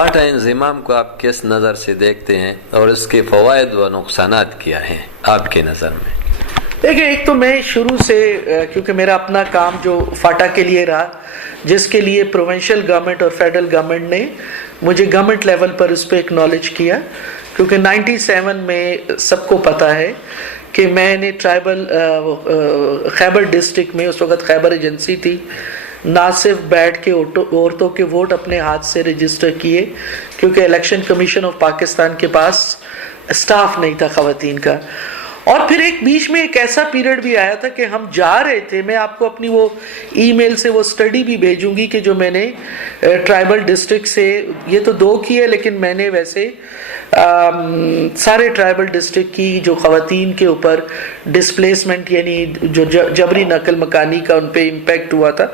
FATA انضمام کو آپ کس نظر سے دیکھتے ہیں اور اس کے فوائد و نقصانات کیا ہیں آپ کے نظر میں؟ دیکھیں، ایک تو میں شروع سے کیونکہ میرا اپنا کام جو فاٹا کے لیے رہا، جس کے لیے پروونشل گورنمنٹ اور فیڈرل گورنمنٹ نے مجھے گورنمنٹ لیول پر اس پہ اکنالج کیا، کیونکہ 97 میں سب کو پتہ ہے کہ میں نے ٹرائبل خیبر ڈسٹرکٹ میں، اس وقت خیبر ایجنسی تھی، نہ صرف بیٹھ کے عورتوں کے ووٹ اپنے ہاتھ سے رجسٹر کیے، کیونکہ الیکشن کمیشن آف پاکستان کے پاس اسٹاف نہیں تھا خواتین کا، اور پھر ایک بیچ میں ایک ایسا پیریڈ بھی آیا تھا کہ ہم جا رہے تھے، میں آپ کو اپنی وہ ای میل سے وہ اسٹڈی بھی بھیجوں گی کہ جو میں نے ٹرائبل ڈسٹرکٹ سے، یہ تو 2 کی ہے لیکن میں نے ویسے سارے ٹرائبل ڈسٹرکٹ کی جو خواتین کے اوپر ڈسپلیسمنٹ یعنی جو جبری نقل مکانی کا ان پہ امپیکٹ ہوا تھا،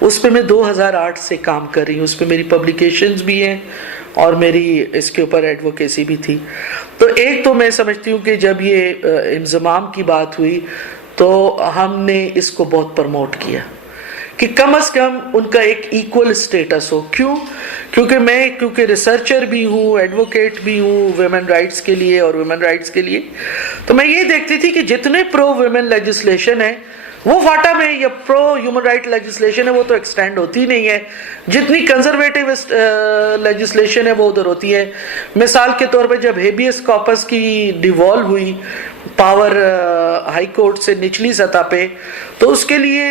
اس پہ میں 2008 سے کام کر رہی ہوں، اس پہ میری پبلیکیشنز بھی ہیں اور میری اس کے اوپر ایڈوکیسی بھی تھی۔ تو ایک تو میں سمجھتی ہوں کہ جب یہ انضمام کی بات ہوئی تو ہم نے اس کو بہت پرموٹ کیا کہ کم از کم ان کا ایک ایکول اسٹیٹس ہو۔ کیونکہ ریسرچر بھی ہوں، ایڈوکیٹ بھی ہوں ویمن رائٹس کے لیے اور ویمن رائٹس کے لیے، تو میں یہ دیکھتی تھی کہ جتنے پرو ویمن لیجسلیشن ہے وہ فاٹا میں، یا پرو ہیومن رائٹ لیجسلیشن ہے وہ تو ایکسٹینڈ ہوتی نہیں ہے، جتنی کنزرویٹو لیجسلیشن ہے وہ ادھر ہوتی ہے۔ مثال کے طور پہ جب ہیبیس کارپس کی ڈیوالو ہوئی پاور ہائی کورٹ سے نچلی سطح پہ، تو اس کے لیے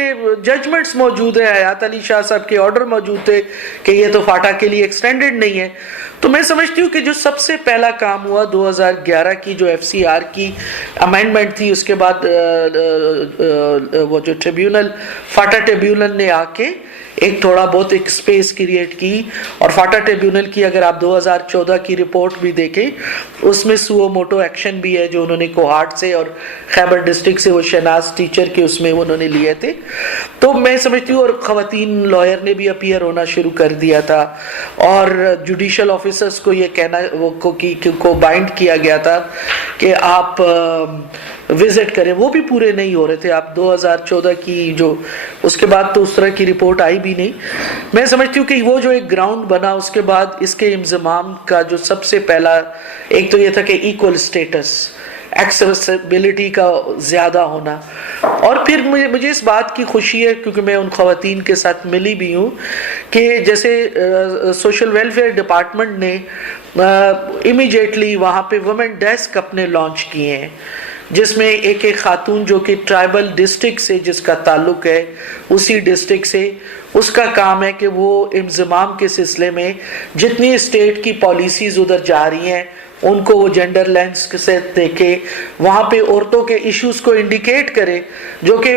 ججمنٹس موجود ہیں، حیات علی شاہ صاحب کے آرڈر موجود تھے کہ یہ تو فاٹا کے لیے ایکسٹینڈڈ نہیں ہے۔ تو میں سمجھتی ہوں کہ جو سب سے پہلا کام ہوا 2011 کی جو ایف سی آر کی امینڈمنٹ تھی، اس کے بعد وہ جو ٹریبیونل فاٹا ٹریبیونل نے آ کے ایک تھوڑا بہت ایک سپیس کریٹ کی، اور فاٹا ٹریبیونل کی اگر آپ 2014 کی رپورٹ بھی دیکھیں اس میں سو موٹو ایکشن بھی ہے جو انہوں نے کوہاٹ سے اور خیبر ڈسٹرکٹ سے وہ شہناز ٹیچر کے اس میں انہوں نے لیے تھے۔ تو میں سمجھتی ہوں، اور خواتین لائر نے بھی اپیئر ہونا شروع کر دیا تھا، اور جوڈیشل آفیسرز کو یہ کہنا کو بائنڈ کیا گیا تھا کہ آپ وزٹ کریں، وہ بھی پورے نہیں ہو رہے تھے۔ آپ 2014 کی جو اس کے بعد تو اس طرح کی رپورٹ آئی بھی نہیں۔ میں سمجھتی ہوں کہ وہ جو ایک گراؤنڈ بنا، اس کے بعد اس کے انضمام کا جو سب سے پہلا ایک تو یہ تھا کہ ایکول اسٹیٹس، ایکسیسیبلٹی کا زیادہ ہونا، اور پھر مجھے اس بات کی خوشی ہے کیونکہ میں ان خواتین کے ساتھ ملی بھی ہوں کہ جیسے سوشل ویلفیئر ڈپارٹمنٹ نے امیجیٹلی وہاں پہ وومن ڈیسک اپنے لانچ کیے ہیں، جس میں ایک خاتون جو کہ ٹرائبل ڈسٹرکٹ سے جس کا تعلق ہے، اسی ڈسٹرکٹ سے، اس کا کام ہے کہ وہ انضمام کے سلسلے میں جتنی اسٹیٹ کی پالیسیز ادھر جا رہی ہیں ان کو وہ جینڈر لینس سے دیکھے، وہاں پہ عورتوں کے ایشوز کو انڈیکیٹ کرے، جو کہ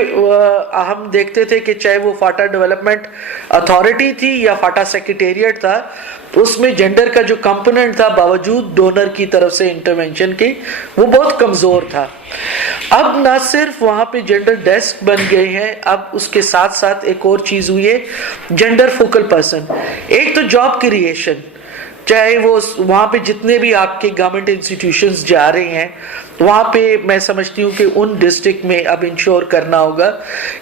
ہم دیکھتے تھے کہ چاہے وہ فاٹا ڈیولپمنٹ اتھارٹی تھی یا فاٹا سیکریٹریٹ تھا، اس میں جینڈر کا جو کمپوننٹ تھا باوجود ڈونر کی طرف سے انٹرونشن کے وہ بہت کمزور تھا۔ اب نہ صرف وہاں پہ جینڈر ڈیسک بن گئے ہیں، اب اس کے ساتھ ساتھ ایک اور چیز ہوئی ہے، جینڈر فوکل پرسن۔ ایک تو جاب کریشن، چاہے وہ وہاں پہ جتنے بھی آپ کے گورنمنٹ انسٹیٹیوشنز جا رہے ہیں، وہاں پہ میں سمجھتی ہوں کہ ان ڈسٹرکٹ میں اب انشور کرنا ہوگا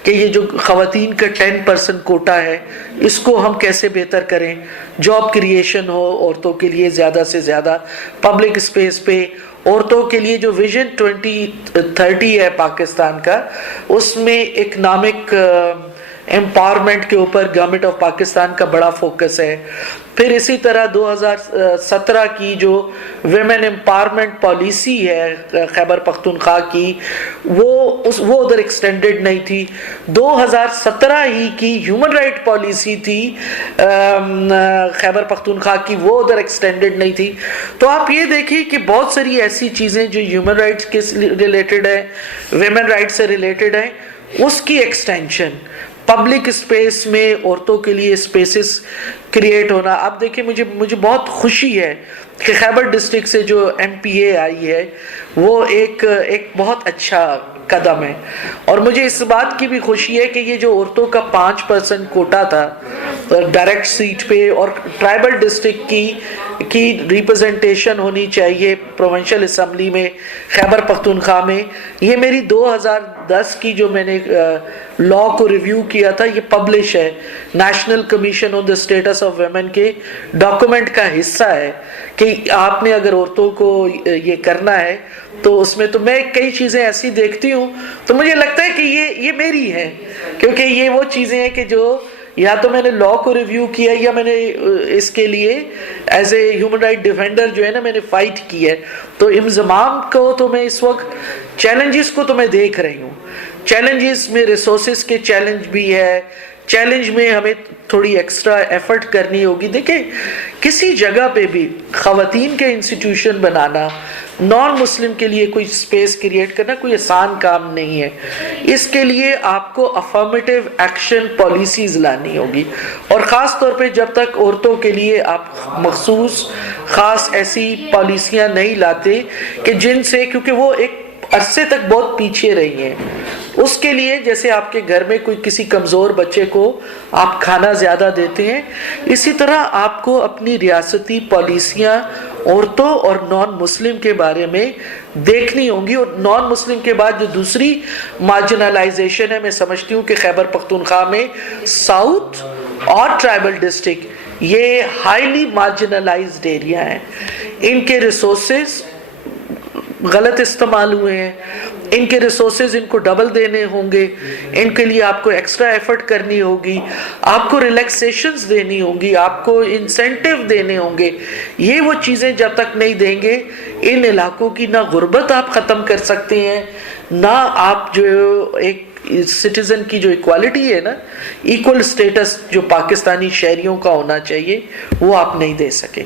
کہ یہ جو خواتین کا 10% کوٹا ہے اس کو ہم کیسے بہتر کریں، جاب کریشن ہو عورتوں کے لیے زیادہ سے زیادہ، پبلک اسپیس پہ عورتوں کے لیے جو ویژن 2030 ہے پاکستان کا، اس میں اکنامک امپاورمنٹ کے اوپر گورنمنٹ آف پاکستان کا بڑا فوکس ہے۔ پھر اسی طرح 2017 کی جو ویمن امپاورمنٹ پالیسی ہے خیبر پختونخوا کی، وہ ادھر ایکسٹینڈڈ نہیں تھی۔ 2017 ہی کی ہیومن رائٹ پالیسی تھی خیبر پختونخوا کی، وہ ادھر ایکسٹینڈڈ نہیں تھی۔ تو آپ یہ دیکھیں کہ بہت ساری ایسی چیزیں جو ہیومن رائٹس کے ریلیٹڈ ہیں، ویمن رائٹ سے ریلیٹڈ ہیں، اس کی ایکسٹینشن پبلک اسپیس میں عورتوں کے لیے اسپیسز کریٹ ہونا۔ اب دیکھیں مجھے بہت خوشی ہے کہ خیبر ڈسٹرکٹ سے جو ایم پی اے آئی ہے وہ ایک بہت اچھا قدم ہے، اور مجھے اس بات کی بھی خوشی ہے کہ یہ جو عورتوں کا 5% کوٹا تھا ڈائریکٹ سیٹ پہ، اور ٹرائبل ڈسٹرکٹ کی کی ریپرزنٹیشن ہونی چاہیے پروونشل اسمبلی میں خیبر پختونخوا میں. یہ میری 2010 کی جو میں نے لا کو ریویو کیا تھا یہ پبلش ہے, national commission on the status of women کے ڈاکومنٹ کا حصہ ہے کہ آپ نے اگر عورتوں کو یہ کرنا ہے تو اس میں تو میں کئی چیزیں ایسی دیکھتی ہوں تو مجھے لگتا ہے کہ یہ میری ہے, کیونکہ یہ وہ چیزیں ہیں کہ جو یا تو میں نے لا کو ریویو کیا یا میں نے اس کے لیے as a human right defender جو ہے نا میں نے فائٹ کی ہے. تو انضمام کو تو میں اس وقت چیلنجز کو تو میں دیکھ رہی ہوں, چیلنجز میں ریسورسز کے چیلنج بھی ہے, چیلنج میں ہمیں تھوڑی ایکسٹرا ایفرٹ کرنی ہوگی. دیکھیں کسی جگہ پہ بھی خواتین کے انسٹیٹیوشن بنانا, نان مسلم کے لیے کوئی اسپیس کریٹ کرنا کوئی آسان کام نہیں ہے. اس کے لیے آپ کو افرمیٹیو ایکشن پالیسیز لانی ہوگی, اور خاص طور پہ جب تک عورتوں کے لیے آپ مخصوص خاص ایسی پالیسیاں نہیں لاتے کہ جن سے, کیونکہ وہ ایک عرصے تک بہت پیچھے رہی ہیں. اس کے لیے جیسے آپ کے گھر میں کوئی کسی کمزور بچے کو آپ کھانا زیادہ دیتے ہیں, اسی طرح آپ کو اپنی ریاستی پالیسیاں عورتوں اور نان مسلم کے بارے میں دیکھنی ہوں گی. اور نان مسلم کے بعد جو دوسری مارجنلائزیشن ہے, میں سمجھتی ہوں کہ خیبر پختونخوا میں ساؤتھ اور ٹرائبل ڈسٹرکٹ یہ ہائیلی مارجنلائزڈ ایریا ہیں, ان کے ریسورسز غلط استعمال ہوئے ہیں, ان کے ریسورسز ان کو ڈبل دینے ہوں گے, ان کے لیے آپ کو ایکسٹرا ایفرٹ کرنی ہوگی, آپ کو ریلیکسیشنز دینی ہوں گی, آپ کو انسینٹیو دینے ہوں گے. یہ وہ چیزیں جب تک نہیں دیں گے ان علاقوں کی نہ غربت آپ ختم کر سکتے ہیں, نہ آپ جو ایک سٹیزن کی جو ایکوالٹی ہے نا, ایکول سٹیٹس جو پاکستانی شہریوں کا ہونا چاہیے, وہ آپ نہیں دے سکے.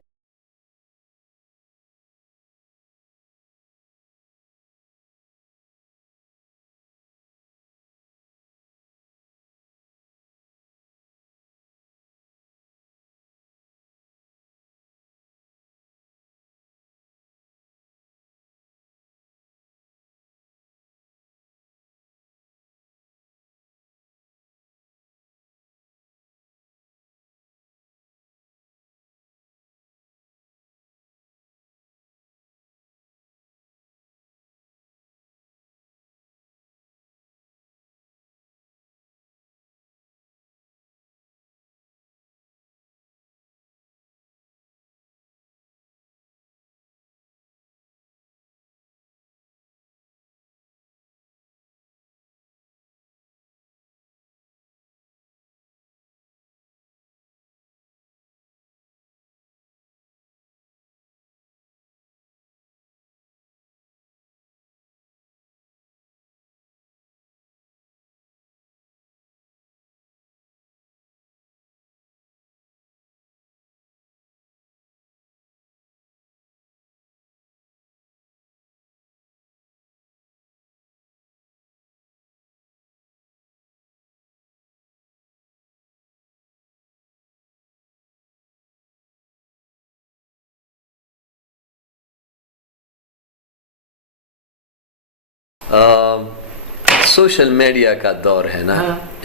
سوشل میڈیا کا دور ہے نا,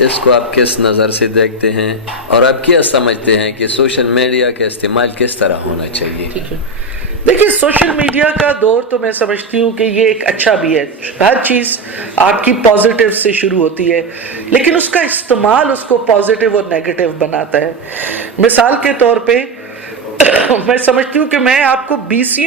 اس کو آپ کس نظر سے دیکھتے ہیں اور آپ کیا سمجھتے ہیں کہ سوشل میڈیا کا استعمال کس طرح ہونا چاہیے؟ دیکھیے سوشل میڈیا کا دور تو میں سمجھتی ہوں کہ یہ ایک اچھا بھی ہے, ہر چیز آپ کی پازیٹیو سے شروع ہوتی ہے, لیکن اس کا استعمال اس کو پازیٹیو اور نیگیٹیو بناتا ہے. مثال کے طور پہ میں سمجھتی ہوں کہ میں آپ کو 20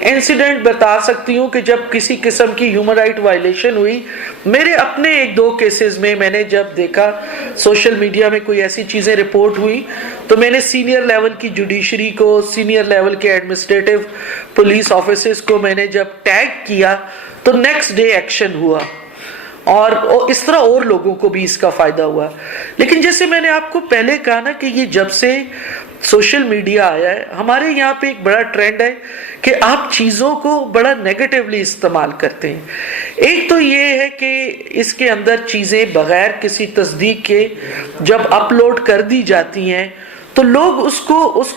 انسیڈنٹ بتا سکتی ہوں کہ جب کسی قسم کی ہیومن رائٹ وائلیشن ہوئی. میرے اپنے 1-2 کیسز میں نے جب دیکھا سوشل میڈیا میں کوئی ایسی چیزیں رپورٹ ہوئی تو میں نے سینئر لیول کی جوڈیشری کو, سینئر لیول کے ایڈمنسٹریٹو پولیس آفیسرز کو میں نے جب ٹیگ کیا تو نیکسٹ ڈے ایکشن ہوا, اور اس طرح اور لوگوں کو بھی اس کا فائدہ ہوا. لیکن جیسے میں نے آپ کو پہلے کہا نا کہ یہ جب سے سوشل میڈیا آیا ہے ہمارے یہاں پہ ایک بڑا ٹرینڈ ہے کہ آپ چیزوں کو بڑا نیگیٹیولی استعمال کرتے ہیں. ایک تو یہ ہے کہ اس کے اندر چیزیں بغیر کسی تصدیق کے جب اپلوڈ کر دی جاتی ہیں تو لوگ اس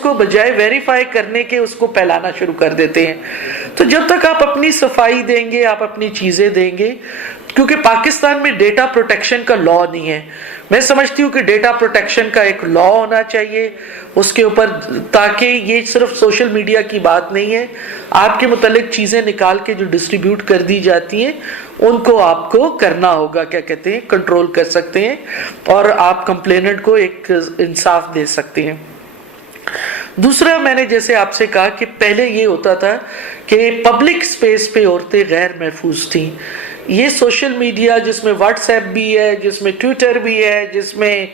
کو بجائے ویریفائی کرنے کے اس کو پھیلانا شروع کر دیتے ہیں. تو جب تک آپ اپنی صفائی دیں گے, آپ اپنی چیزیں دیں گے, کیونکہ پاکستان میں ڈیٹا پروٹیکشن کا لا نہیں ہے. میں سمجھتی ہوں کہ ڈیٹا پروٹیکشن کا ایک لا ہونا چاہیے اس کے اوپر، تاکہ یہ صرف سوشل میڈیا کی بات نہیں ہے. آپ کے متعلق چیزیں نکال کے جو ڈسٹریبیوٹ کر دی جاتی ہیں ان کو آپ کو کرنا ہوگا، کیا کہتے ہیں، کنٹرول کر سکتے ہیں، اور آپ کمپلیننٹ کو ایک انصاف دے سکتے ہیں. دوسرا، میں نے جیسے آپ سے کہا کہ پہلے یہ ہوتا تھا کہ پبلک سپیس پہ عورتیں غیر محفوظ تھیں. یہ سوشل میڈیا جس میں واٹس ایپ بھی ہے، جس میں ٹویٹر بھی ہے، جس میں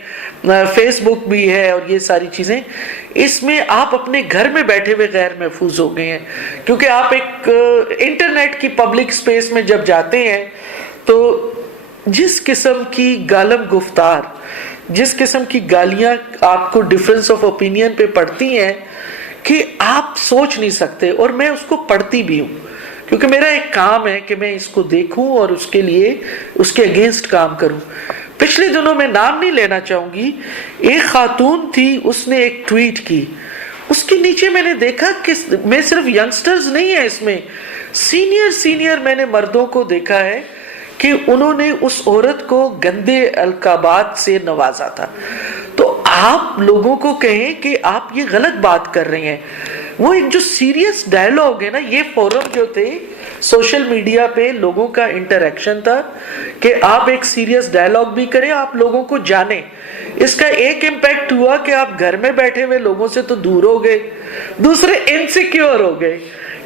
فیس بک بھی ہے، اور یہ ساری چیزیں، اس میں آپ اپنے گھر میں بیٹھے ہوئے غیر محفوظ ہو گئے ہیں. کیونکہ آپ ایک انٹرنیٹ کی پبلک سپیس میں جب جاتے ہیں تو جس قسم کی گالم گفتار، جس قسم کی گالیاں آپ کو ڈفرنس آف اوپینین پہ پڑتی ہیں کہ آپ سوچ نہیں سکتے. اور میں اس کو پڑھتی بھی ہوں کیونکہ میرا ایک کام ہے کہ میں اس کو دیکھوں اور اس کے لیے اس کے اگینسٹ کام کروں. پچھلے دنوں میں نام نہیں لینا چاہوں گی، ایک خاتون تھی، اس نے ایک ٹویٹ کی، اس کے نیچے میں نے دیکھا کہ میں صرف ینگسٹرز نہیں ہیں، اس میں سینئر میں نے مردوں کو دیکھا ہے کہ انہوں نے اس عورت کو گندے القابات سے نوازا تھا. تو آپ لوگوں کو کہیں کہ آپ یہ غلط بات کر رہے ہیں. وہ ایک جو سیریس ڈائلاگ ہے نا، یہ فورم جو تھے سوشل میڈیا پہ لوگوں کا انٹریکشن تھا کہ آپ ایک سیریس ڈائلاگ بھی کریں، آپ لوگوں کو جانیں. اس کا ایک امپیکٹ ہوا کہ آپ گھر میں بیٹھے ہوئے لوگوں سے تو دور ہو گئے، دوسرے انسیکیور ہو گئے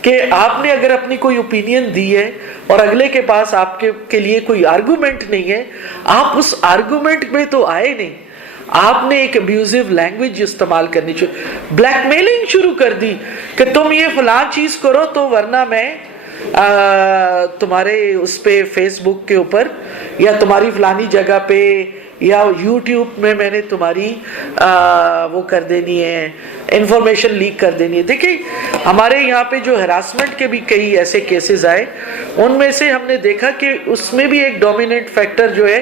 کہ آپ نے اگر اپنی کوئی اوپینین دی ہے اور اگلے کے پاس آپ کے لیے کوئی آرگومنٹ نہیں ہے، آپ اس آرگومنٹ میں تو آئے نہیں، آپ نے ایک ابیوزیو لینگویج استعمال کرنی چاہیے، بلیک میلنگ شروع کر دی کہ تم یہ فلاں چیز کرو تو ورنہ میں تمہارے اس پہ فیس بک کے اوپر یا تمہاری فلانی جگہ پہ یا یوٹیوب میں نے تمہاری وہ کر دینی ہے، انفارمیشن لیک کر دینی ہے. دیکھیں ہمارے یہاں پہ جو ہراسمنٹ کے بھی کئی ایسے کیسز آئے، ان میں سے ہم نے دیکھا کہ اس میں بھی ایک ڈومیننٹ فیکٹر جو ہے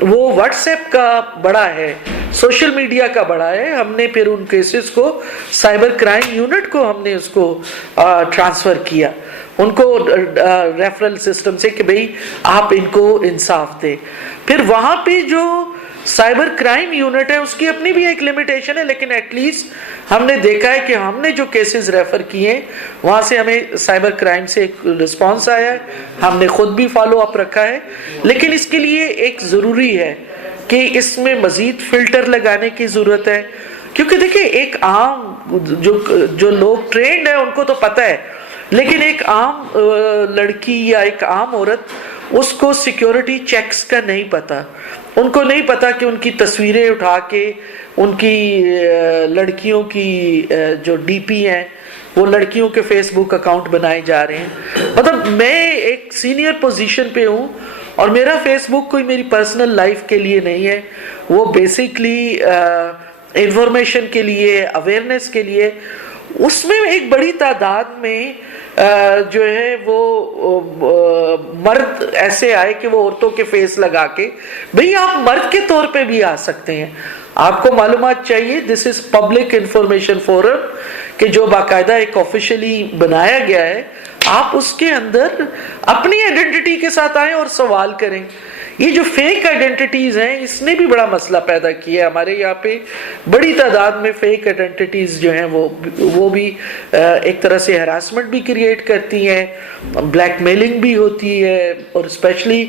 وہ واٹس ایپ کا بڑا ہے، سوشل میڈیا کا بڑا ہے. ہم نے پھر ان کیسز کو سائبر کرائم یونٹ کو ہم نے اس کو ٹرانسفر کیا، ان کو ریفرل سسٹم سے کہ بھئی آپ ان کو انصاف دیں. پھر وہاں پہ جو سائبر کرائم یونٹ ہے اس کی اپنی بھی ایک لمیٹیشن ہے، لیکن ایٹ لیسٹ ہم نے دیکھا ہے کہ ہم نے جو کیسز ریفر کیے ہیں وہاں سے ہمیں سائبر کرائم سے ایک رسپانس آیا ہے، ہم نے خود بھی فالو اپ رکھا ہے. لیکن اس کے لیے ایک ضروری ہے کہ اس میں مزید فلٹر لگانے کی ضرورت ہے. کیونکہ دیکھیں ایک عام جو لوگ ٹرینڈ ہیں ان کو تو پتہ ہے، لیکن ایک عام لڑکی یا ایک عام عورت اس کو سیکیورٹی چیکس کا نہیں پتا، ان کو نہیں پتا کہ ان کی تصویریں اٹھا کے ان کی لڑکیوں کی جو ڈی پی ہیں وہ لڑکیوں کے فیس بک اکاؤنٹ بنائے جا رہے ہیں. مطلب میں ایک سینئر پوزیشن پہ ہوں اور میرا فیس بک کوئی میری پرسنل لائف کے لیے نہیں ہے، وہ بیسکلی انفارمیشن کے لیے، اویئرنیس کے لیے. اس میں ایک بڑی تعداد میں جو ہے وہ مرد ایسے آئے کہ وہ عورتوں کے فیس لگا کے، بھئی آپ مرد کے طور پہ بھی آ سکتے ہیں، آپ کو معلومات چاہیے، دس از پبلک انفارمیشن فورم کہ جو باقاعدہ ایک آفیشلی بنایا گیا ہے، آپ اس کے اندر اپنی آئیڈینٹی کے ساتھ آئیں اور سوال کریں. یہ جو فیک آئیڈینٹیز ہیں اس نے بھی بڑا مسئلہ پیدا کیا ہے ہمارے یہاں پہ. بڑی تعداد میں فیک آئیڈینٹیز جو ہیں وہ بھی ایک طرح سے ہراسمنٹ بھی کریٹ کرتی ہیں، بلیک میلنگ بھی ہوتی ہے، اور اسپیشلی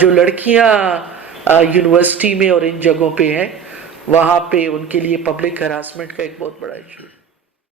جو لڑکیاں یونیورسٹی میں اور ان جگہوں پہ ہیں وہاں پہ ان کے لیے پبلک ہراسمنٹ کا ایک بہت بڑا ایشو ہے.